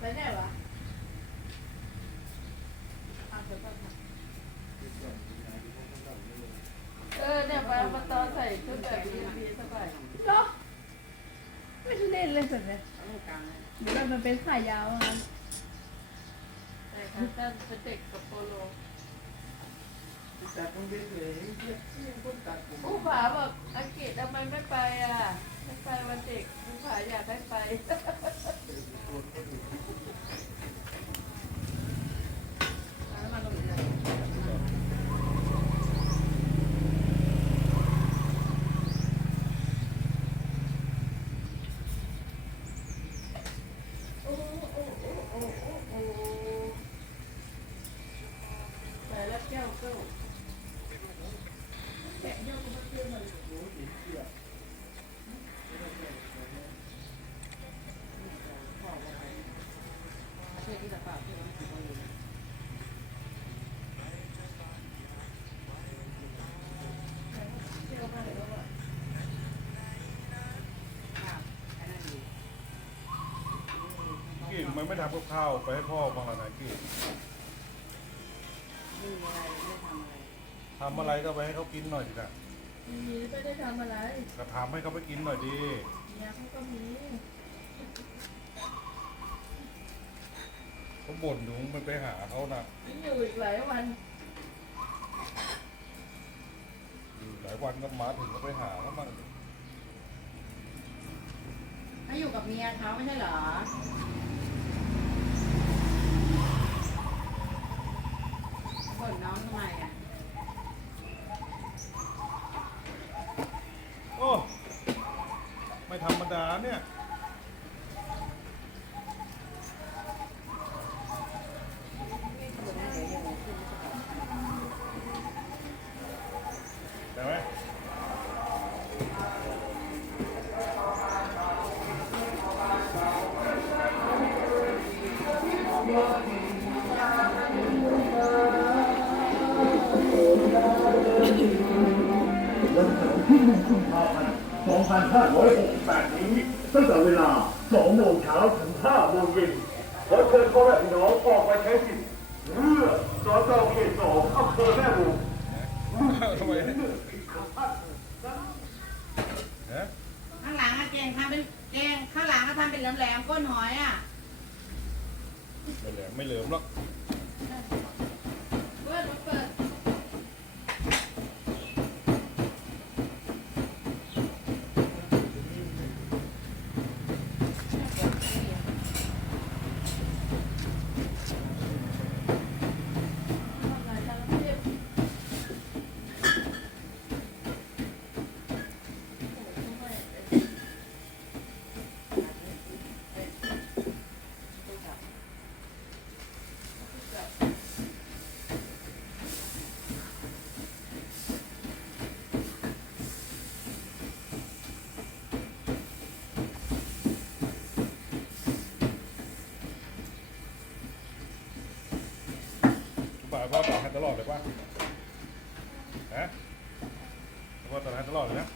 ไปได้วะเอดี๋ยวก่อนค่เนี่ยไปมาตอนใส่ชุดแบบยีนยีนสบายเนาะไม่ใช่เล่นเลยสิเนี้ยเดี๋ยวมันเป็นขายยาวอะใส่ขาสั้นเป็นเด็กกับโปโลผู้ผาบอกอังกฤษทำไมไม่ไปอะไม่ไปวันเด็กผู้ผาอยากให้ไป ก้วเก้าแกะยกมาเพื่อนมันกี่มันไม่ทำกับข้าวไปให้พ่อบ้างละนะกี่ ทำอะไรก็ไปให้เขากินหน่อยสินะมีไม่ได้ทำอะไรก็ทำให้เขาไปกินหน่อยดีเนี่ยเขาก็มีเขาบ่นอยู่มันไปหาเขานะอยู่อีกหลายวันอยู่หลายวันก็มาถึงก็ไปหาเขาบ้างถ้าอยู่กับเมียเขาไม่ใช่เหรอบ่นน้องทำไมอะ โอ้ไม่ ธรรมดาเนี่ย 2568 นี้ ตั้งแต่เวลา 2 โมงเช้าถึง 5 โมงเย็นขอเชิญพ่อแม่พี่น้องออกไปใช้สิทธิ์เลือกสจเขตสองอำเภอแม่วงทำไมเนี่ยฮะข้างหลังอะเกงทำเป็นเกงข้างหลังก็ทำเป็นแหลมๆก้นหอยอะ ไม่เหลือไม่เหลือมหรอก พ่อต่อให้ตลอดเลยป่ะฮะพ่อต่อให้ตลอดเลยนะ